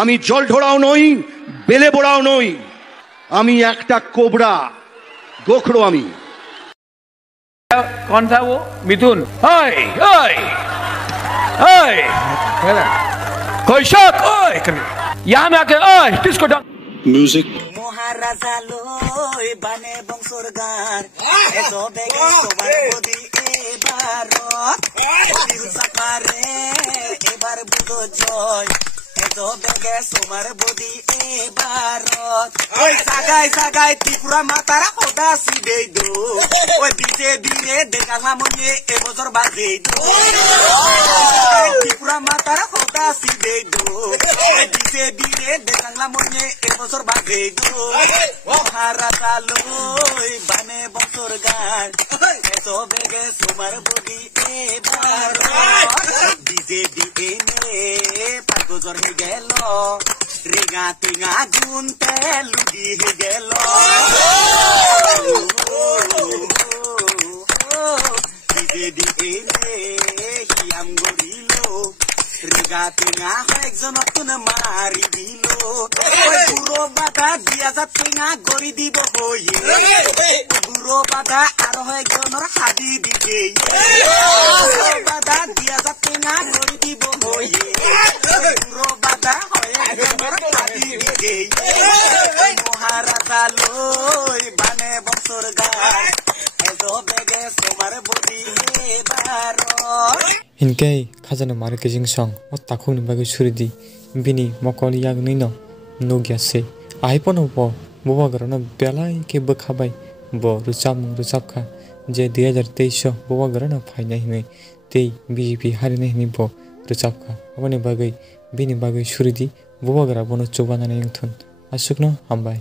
আমি জল ঢোড়াও নই, বেলে বোড়াও নই, আমি একটা কোবরা, গোখরো আমি। कौन था वो? मिथुन। ओए ओए ओए कोई शक? ओए यहाँ में आके ओए डिस्को डांस म्यूजिक महाराजा लोय बाने बंसोर गार एतो बेगे सोबार बोदी एबार दिल सकारे एबार बुदो जय एतो बेगे सोमार बोदी एबार सागाय सागाय त्रिपुरा मातारा होदा सिबे दो ओय बिते बिरे देखाला मने এবছর বাজে দো त्रिपुरा मातारा होदा सिबे दो ओय बिते बिरे देखाला मने এবছর বাজে দো महाराजा लोय बाने बंसोर गार एतो बेगे सोमार बोदी एबार বিজেপি এনে পাগজর হে গেল রেগা টেঙা গুনতে লুটি হে গেল বিজেপি এনে হিয়াম গরিল রেগা টেঙা একজনক কোন মারি দিল পুরো বাধা 2000 টেঙা গড়ি দিব হয়ে পুরো বাধা আর একজনের হাদি দিবে বাধা 2000 টেঙা গড়ি দিব হয়ে পুরো বাধা হয় একজনের হাদি দিবে মহারাজা লই বানে বছর গায় এতো বেগে সোমার বডি এবার Hinkai khajana mar ke jingsong o takhung bagi suridi bini mokol yag nino nogya se aipono bo boba garana belai ke bakhabai bo rucham kha je 2023 boba garana phaina hime tei BJP harine hini bo ruchap kha abone bagai bini bagai suridi boba gara bono chobana ne yungthun asukno hambai।